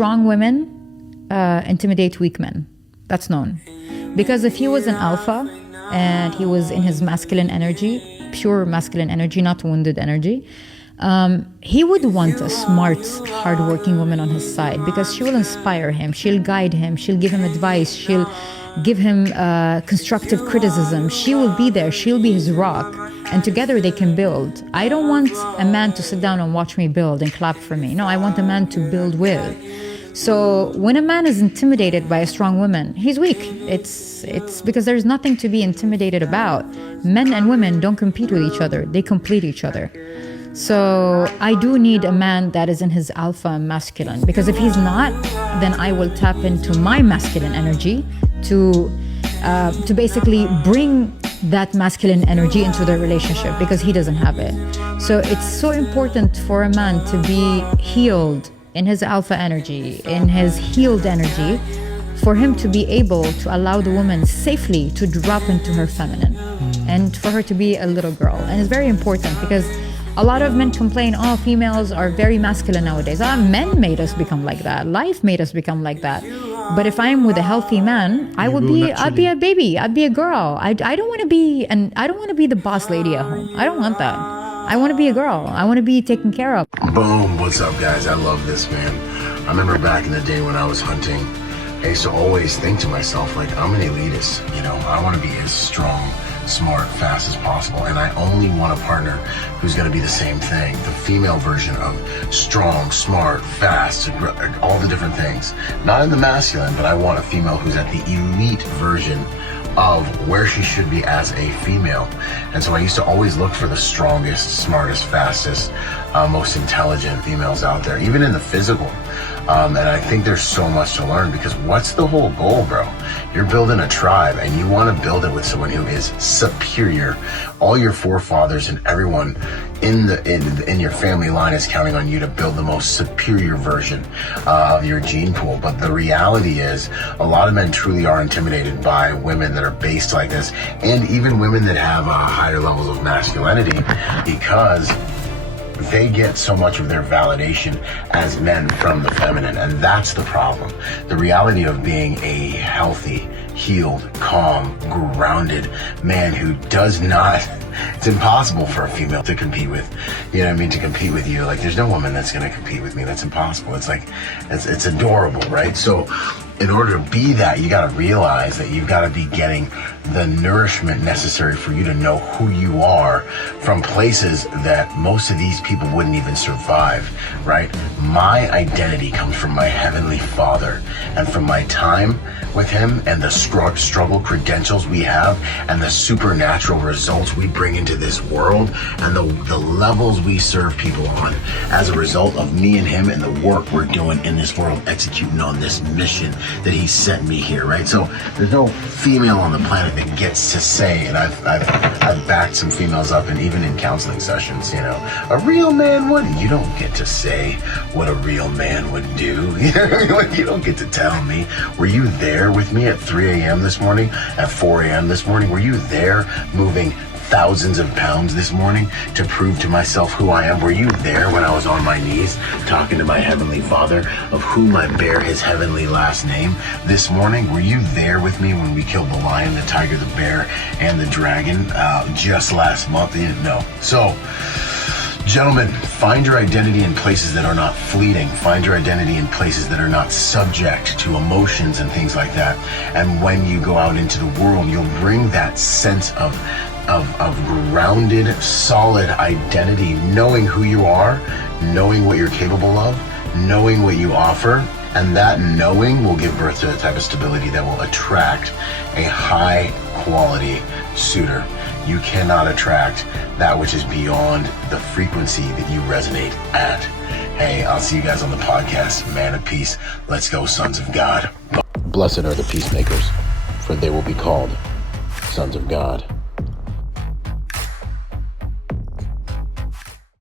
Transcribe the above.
strong women intimidate weak men. That's known. Because if he was an alpha and he was in his masculine energy, pure masculine energy, not wounded energy, he would want a smart, hardworking woman on his side because she will inspire him, she'll guide him, she'll give him advice, she'll give him constructive criticism. She will be there, she'll be his rock, and together they can build. I don't want a man to sit down and watch me build and clap for me. No, I want a man to build with. So when a man is intimidated by a strong woman, he's weak. It's because there's nothing to be intimidated about. Men and women don't compete with each other, they complete each other. So I do need a man that is in his alpha and masculine, because if he's not, then I will tap into my masculine energy to basically bring that masculine energy into the relationship, because he doesn't have it. So it's so important for a man to be healed in his alpha energy, in his healed energy, for him to be able to allow the woman safely to drop into her feminine and for her to be a little girl. And it's very important because a lot of men complain, oh, females are very masculine nowadays. Men made us become like that. Life made us become like that. But if I'm with a healthy man, I'd be a baby. I'd be a girl. I don't want to be the boss lady at home. I don't want that. I want to be a girl. I want to be taken care of. Boom. What's up, guys? I love this, man. I remember back in the day when I was hunting, I used to always think to myself, like, I'm an elitist. You know, I want to be as strong, smart, fast as possible. And I only want a partner who's going to be the same thing. The female version of strong, smart, fast, all the different things. Not in the masculine, but I want a female who's at the elite version of where she should be as a female. And so I used to always look for the strongest, smartest, fastest, most intelligent females out there, even in the physical. And I think there's so much to learn, because what's the whole goal, bro? You're building a tribe and you want to build it with someone who is superior. All your forefathers and everyone in your family line is counting on you to build the most superior version of your gene pool. But the reality is a lot of men truly are intimidated by women that are based like this, and even women that have higher levels of masculinity, because they get so much of their validation as men from the feminine, and that's the problem. The reality of being a healthy, healed, calm, grounded man who does not, it's impossible for a female to compete with, you know what I mean, to compete with you. Like, there's no woman that's going to compete with me. That's impossible. It's like, it's adorable, right? So in order to be that, you got to realize that you've got to be getting the nourishment necessary for you to know who you are from places that most of these people wouldn't even survive, right? My identity comes from my Heavenly Father, and from my time with Him and the struggle credentials we have and the supernatural results we bring into this world and the levels we serve people on as a result of me and Him and the work we're doing in this world, executing on this mission that He sent me here, right? So there's no female on the planet that gets to say, and I've backed some females up, and even in counseling sessions, you know, a real man wouldn't. You don't get to say what a real man would do. You don't get to tell me. Were you there with me at 3 a.m. this morning, at 4 a.m. this morning? Were you there moving thousands of pounds this morning to prove to myself who I am? Were you there when I was on my knees talking to my Heavenly Father, of whom I bear His heavenly last name, this morning? Were you there with me when we killed the lion, the tiger, the bear, and the dragon just last month? You didn't know. So, gentlemen, find your identity in places that are not fleeting. Find your identity in places that are not subject to emotions and things like that. And when you go out into the world, you'll bring that sense of grounded, solid identity, knowing who you are, knowing what you're capable of, knowing what you offer, and that knowing will give birth to the type of stability that will attract a high quality suitor. You cannot attract that which is beyond the frequency that you resonate at. Hey, I'll see you guys on the podcast. Man of peace. Let's go, sons of God. Blessed are the peacemakers, for they will be called sons of God.